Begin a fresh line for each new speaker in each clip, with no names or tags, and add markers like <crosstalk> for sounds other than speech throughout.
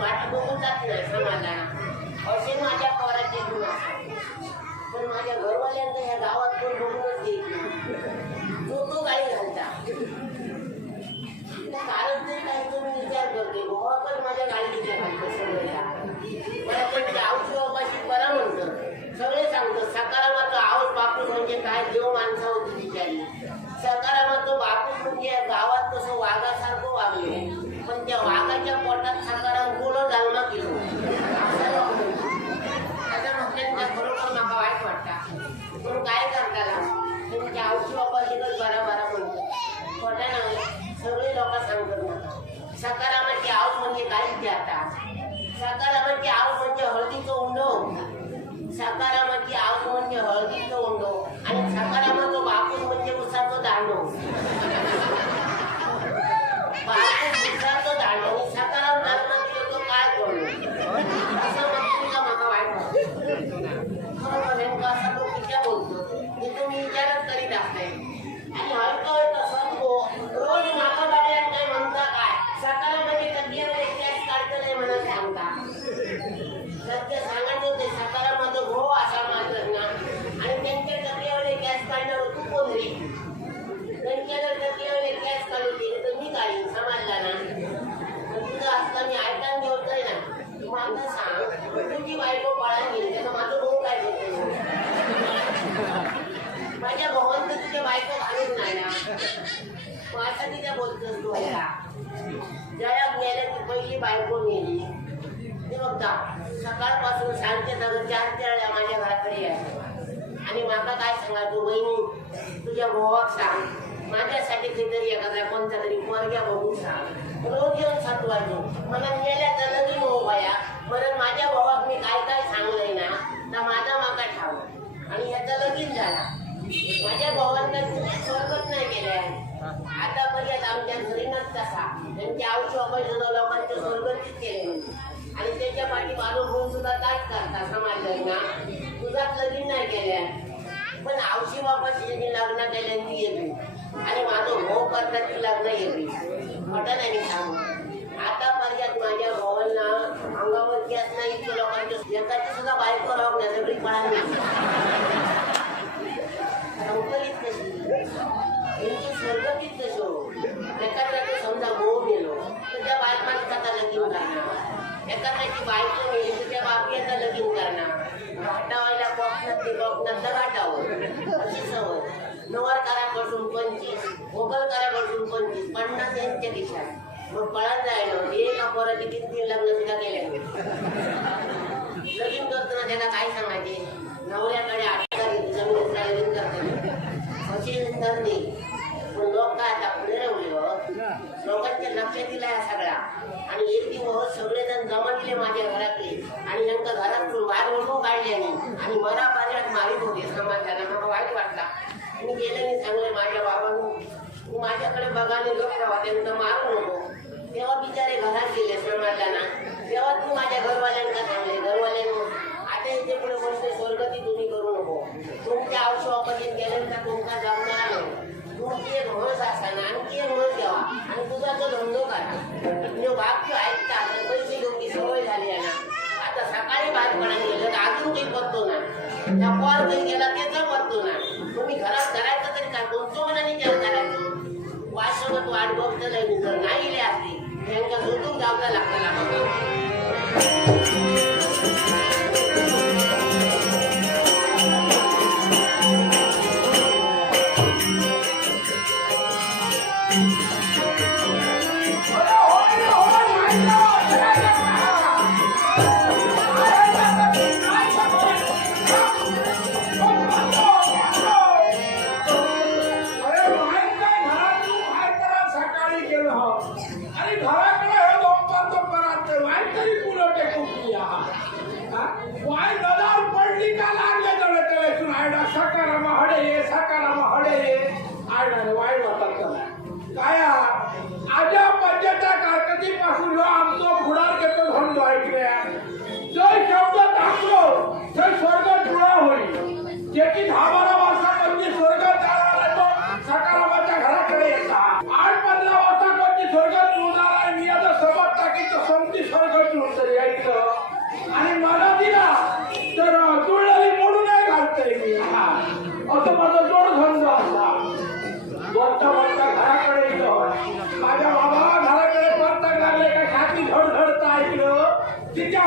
जातात वाट बघून जात नाही समाजाला असे माझ्या पोराचे गुण असतात पण माझ्या घरवाल्यांना ह्या गावात कोण बघूनच घेत तो तो काही घालता कारण ते काही तुम्ही विचार करते गोवा पण माझ्या गाडीचे घालतो सगळ्या मला पण गावची बाबाशी बरा म्हणतं सगळे सांगतो सकारामाचं आऊस बापूस म्हणजे काय देव माणसा होती बिचारी सकारामाचं बापूस म्हणजे गावात कसं वाघासारखं वागले पण त्या वाघाच्या पोटात सकाराम गोळ जालमा केलो आता म्हटलं खरोखर माका वाईट वाटता पण काय करताला तुमच्या आवशी बाबा शिकत बारा बारा म्हणतो. खोट्या नव्हे सगळे लोक सांगतात मला. सकारामाची म्हणजे आऊस म्हणजे काहीच द्या आता. सकारामाची म्हणजे आऊस म्हणजे हळदीचं उंड सकारामाची आऊस म्हणजे हळदीचं उंडो आणि सकारामाचं बापूस म्हणजे उसाचं दांडो बापूस उसाचं दांडो आणि सकाराम जन्म दिलो तो काय करू असं म्हणतो का माका वाईट वाटतं खरोखर नेमकं असा तो विचार बोलतो हे तुम्ही विचारच करीत असताय आणि हलकं तसं तो रोज माका बाबड्या काय म्हणता काय सकाळ म्हणजे कधी इतिहास काढतले म्हणत सांगता सत्य सांगायचं होते सकाळ माझं हो असा माझं ना आणि त्यांच्या टक्केवर गॅस काढणार तू कोण रे त्यांच्या जर टक्केवर गॅस काढली तर मी काढीन समजला ना मग तुझं असलं मी ऐकायला घेऊन ना तू मला सांग तुझी बायको पळायला गेली त्याचं माझं भाऊ काय करतो माझ्या भावान तर तुझ्या बायको घालून नाही ना मग आता तिच्या बोलतोस तू ह्याला जळ्यात गेले ती पहिली बायको नेली ते बघता सकाळपासून सांगते सगळं चार चार माझ्या घराकडे आहे. आणि माका काय सांगा तू बहिणी? तुझ्या भावाक सांग. माझ्यासाठी काहीतरी एखादा कोणत्या तरी पोरग्या बघून सांग. रोज येऊन सांगवायचो मला नेल्या तर लगीन हो बाया. म्हणून माझ्या भावाक मी काय काय सांगलंय ना तर माझा माका ठाव. आणि ह्याचा लगीन झाला. माझ्या भावांना तुम्ही स्वर्गच नाही आता पर्यंत आमच्या घरी नसता त्यांचे त्यांची आवशी सुद्धा लोकांचे स्वर्गच केले आणि त्याच्या पाठी अनुभव सुद्धा काहीच करता समाजांना ना लगीन नाही केल्या पण आवशी बाबाची जी लग्न केल्या ती येते. आणि माझं भाऊ करतात ती लग्न येते. म्हटलं नाही सांग. आता पर्यंत माझ्या भावांना अंगावर गॅस नाही इतके लोकांच्या एकाची सुद्धा बायको राहून नाही सगळी पळाली संकलित कशी त्यांची स्वर्गतीत कशी हो एखाद्याचे समजा मोह गेलो तर त्या बायकांचा आता लगीन करणार. एखाद्याची बायको गेली तर त्या बापयाचा लगीन करणार. घाटावायला कोकणात ते कोकणात घाटावर अशी सवय. नवरकारापासून पंचवीस मोगलकारापासून पंचवीस पन्नास यांच्या खिशात. मग पळत जायला. एका पोराची तीन लग्न सुद्धा केल्या लगीन करताना त्यांना काय सांगायचे? नवऱ्याकडे अधिकारी जमीन लगीन करताना अशी धरणे पण लोक काय आता पुढे रवले लोकांच्या लक्षात दिला हा सगळा आणि एक दिवस सगळेजण जमा दिले माझ्या घरातले आणि यांच्या घरात वाघ ओढून काढले आणि मला पाण्यात मारित होते समाजाला मला वाईट वाटला मी गेले मी सांगले माझ्या बाबांनो तू माझ्याकडे बघाने लोक राहा त्यांचं मारू नको तेव्हा बिचारे घरात गेले समाजाला तेव्हा तू माझ्या घरवाल्यांना सांगले घरवाल्यांनो आता इथे पुढे गोष्ट स्वर्गती तुम्ही करू नको तुमच्या औषधामध्ये गेल्यानंतर तुमचा जगणार नाही तुमची एक म्हस असाना आणखी एक म्हस घ्यावा आणि तुझा तो धंदो करा जो वाक्य ऐकता तर पैसे घेऊन सवय झाली आहे ना आता सकाळी भात पडा गेलं तर अजून काही पडतो ना त्या पोर काही गेला त्याचा पडतो ना तुम्ही घरात करायचं तरी काय कोणतो मनाने काय करायचो वासवत वाट बघतं नाही जर नाही गेले असते त्यांच्या झोपून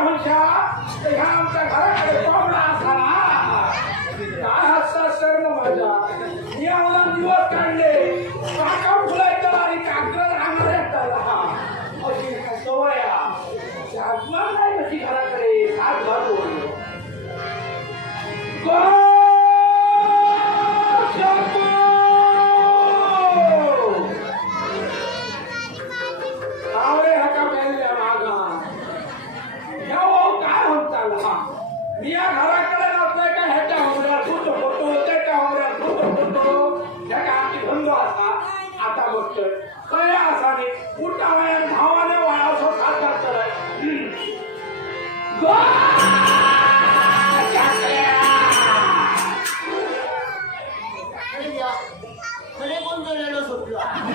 तिच्या
Yeah. <laughs>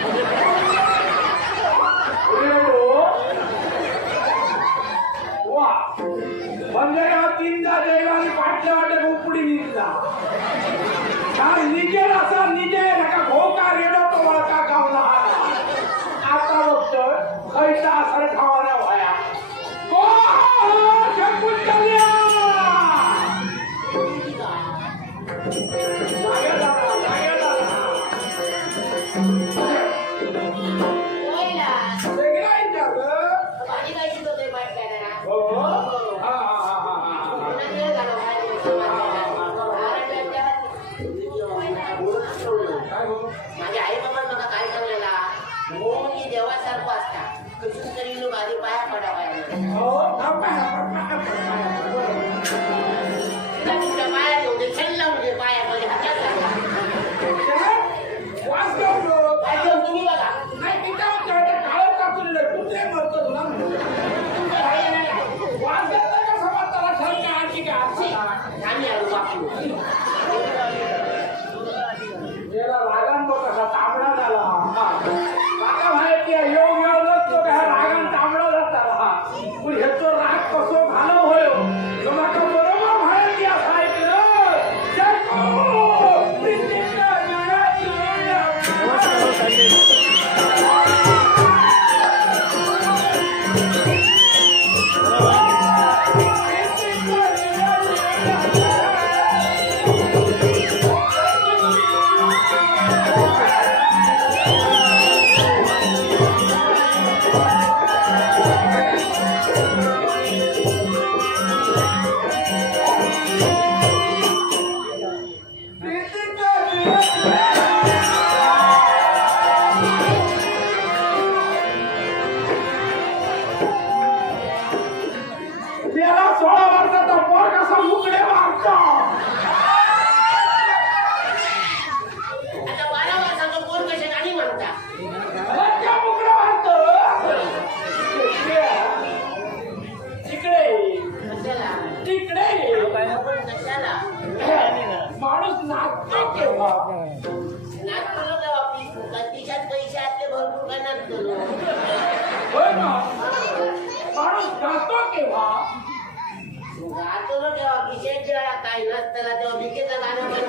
नसताना तेव्हा भिकेचं गाणं म्हणतो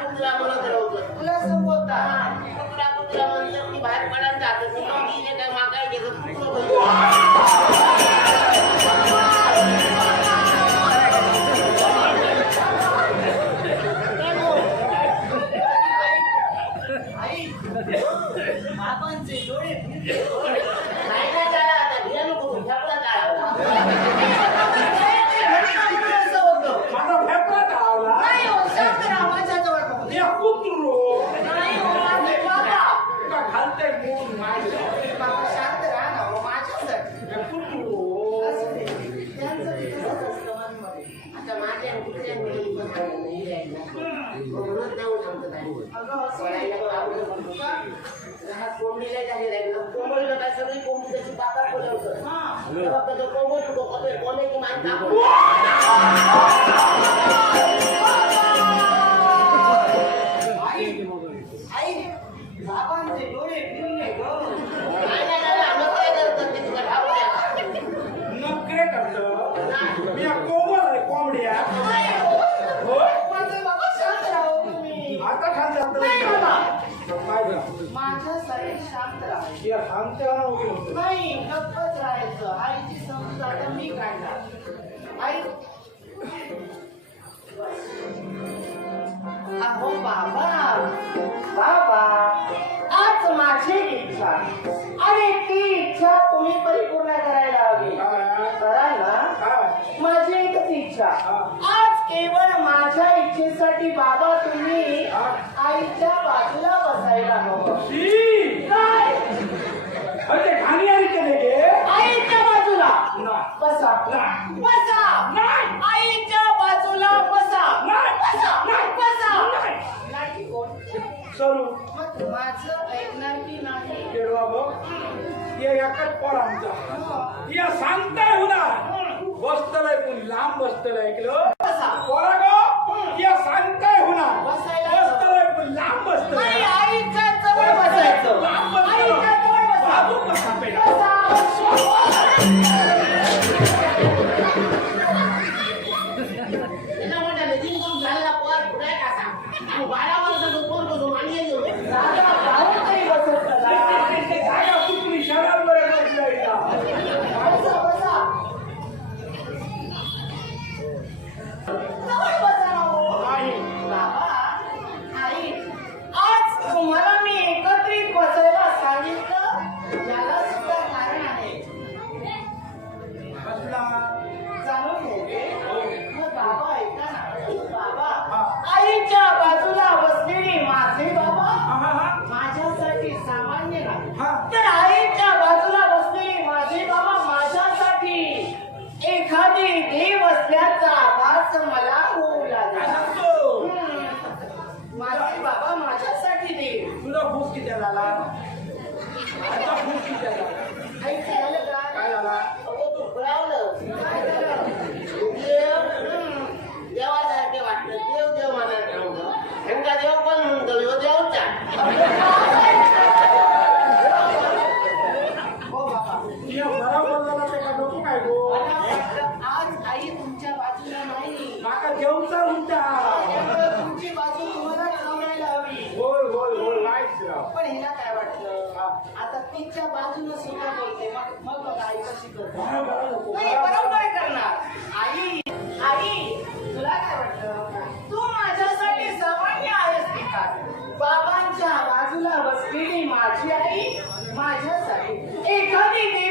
कुंकला म्हणत राहतो
तुला संबोधता
कुंकला कुंकला म्हणलं मी बाहेर पडायला जातो मी काय
मागायचं Thank you.
माझ्या साईड शांत
राहायचं.
नाही
गप्पच राहायचं. आईची समज आता मी काढणार. आई. अहो बाबा. बाबा आज माझी इच्छा. अरे ती इच्छा तुम्ही परिपूर्ण करायला हवी.
करा
माझी एकच इच्छा. आज केवळ माझ्या इच्छेसाठी बाबा तुम्ही आईच्या बाजूला बसायला
या सांगताय होणार हो बसतलंय कोणी? लांब बसतलंय ऐकलं?
Thank you. आज आई तुमच्या बाजूला नाही. तुमची हवी. पण हिला काय आता तिच्या सुद्धा बोलते. आई करणार. आई आई तुला काय तू माझ्यासाठी सामान्य आहेस बाबांच्या बाजूला बसलेली माझी आई माझ्यासाठी एखादी देव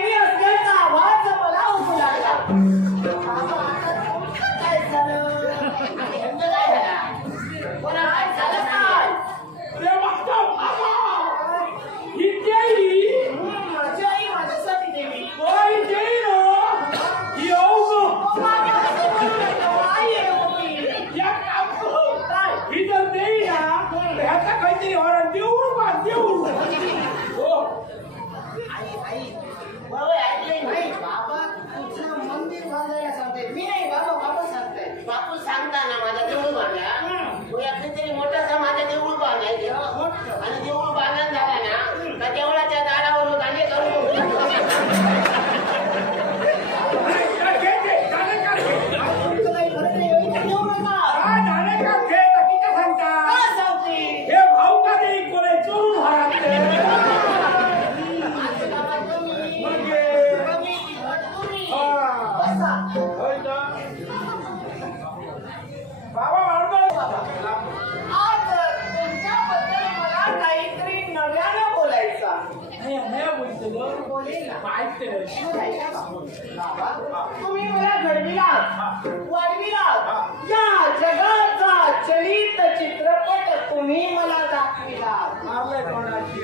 वाढविलात या जगाचा चलित चित्रपट तुम्ही मला दाखविला.
मारलंय कोणाची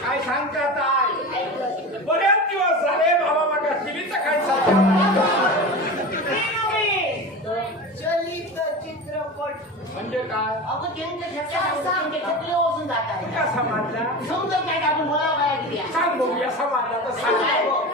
काय
सांगतात
आय
बरेच बाबा मागा काय
चलित चित्रपट.
म्हणजे काय?
अगं त्यांच्या छकले ओसून जात आहे
समाजला
समजत? नाही का आपण बोला
सांग बघूया तर सांग.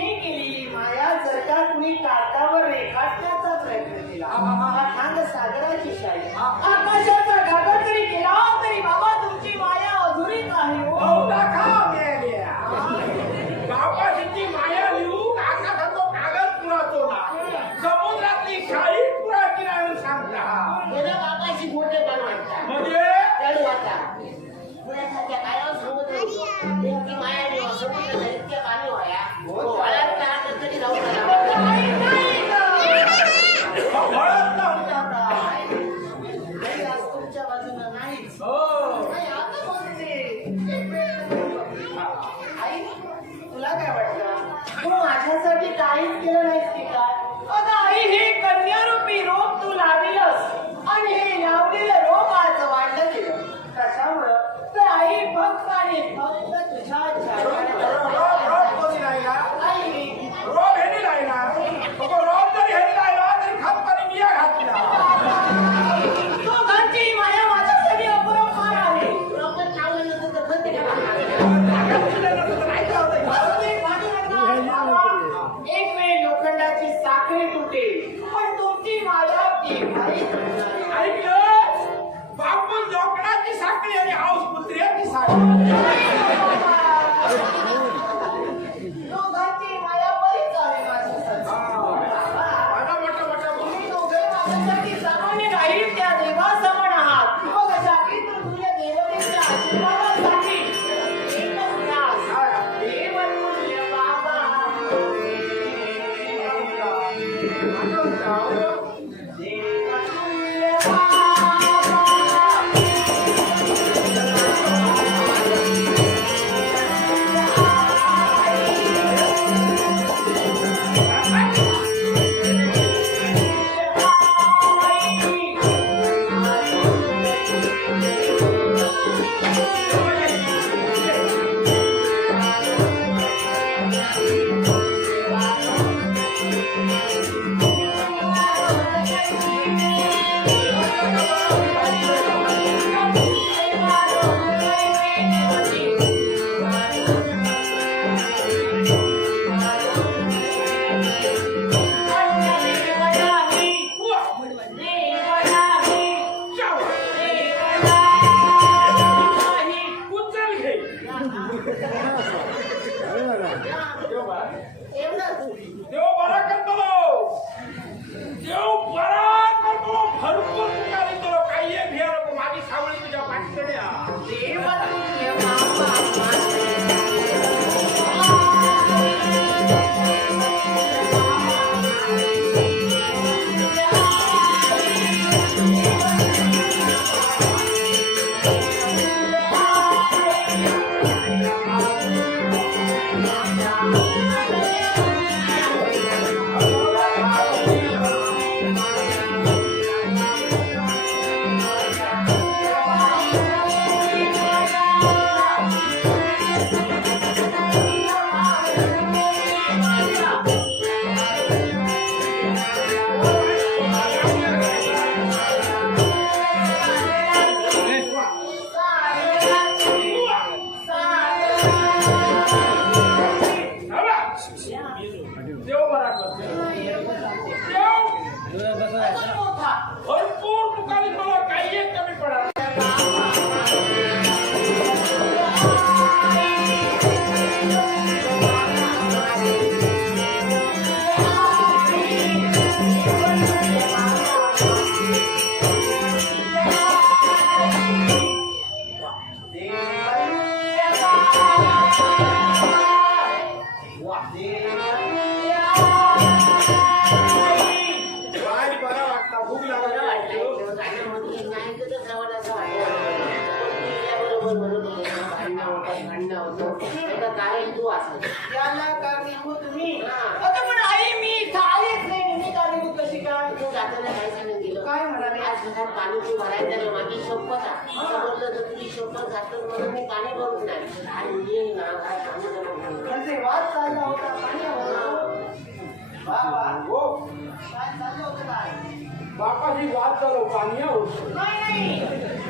तुम्ही
केली माया जर का कुणी काटावर रेखाटण्याचा प्रयत्न केला हा
खांद सागराची शाही
आकाशाचा Here I go, y'all. तुझ्या
भांडणं होतात होतो त्याला तू असं
त्याला कारणीभूत
मी
आता पण आई मी इथं नाही मी कारणीभूत कशी काय
तू जाताना काय सांगितलं
काय
आज पाणी तू भरायचं माझी शपथ आहे तर तुझी शपथ घातलं म्हणून मी पाणी भरून नाही आणि मी ना काय
वाद चालला होता पाणी वा
हो
काय चाललं होतं काय
बापाशी वाद चालव पाणी होतो
नाही।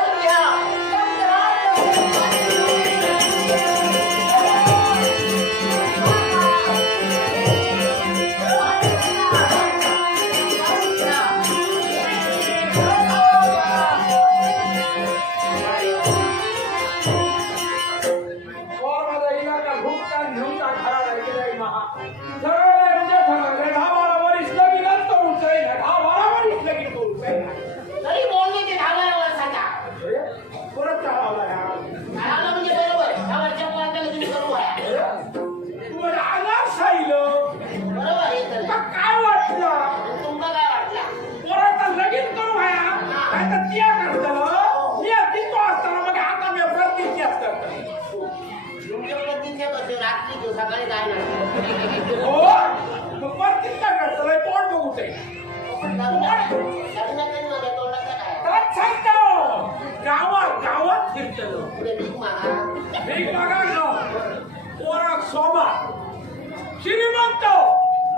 सोमा श्रीमंत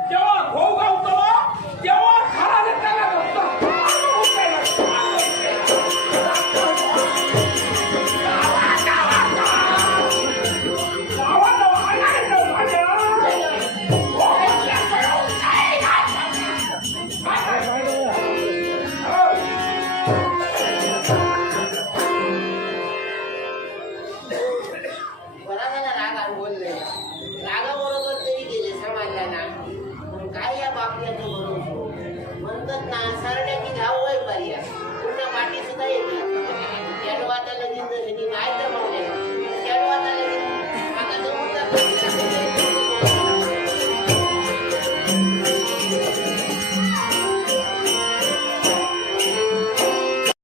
जेव्हा घोव गावतो तेव्हा घराने त्याला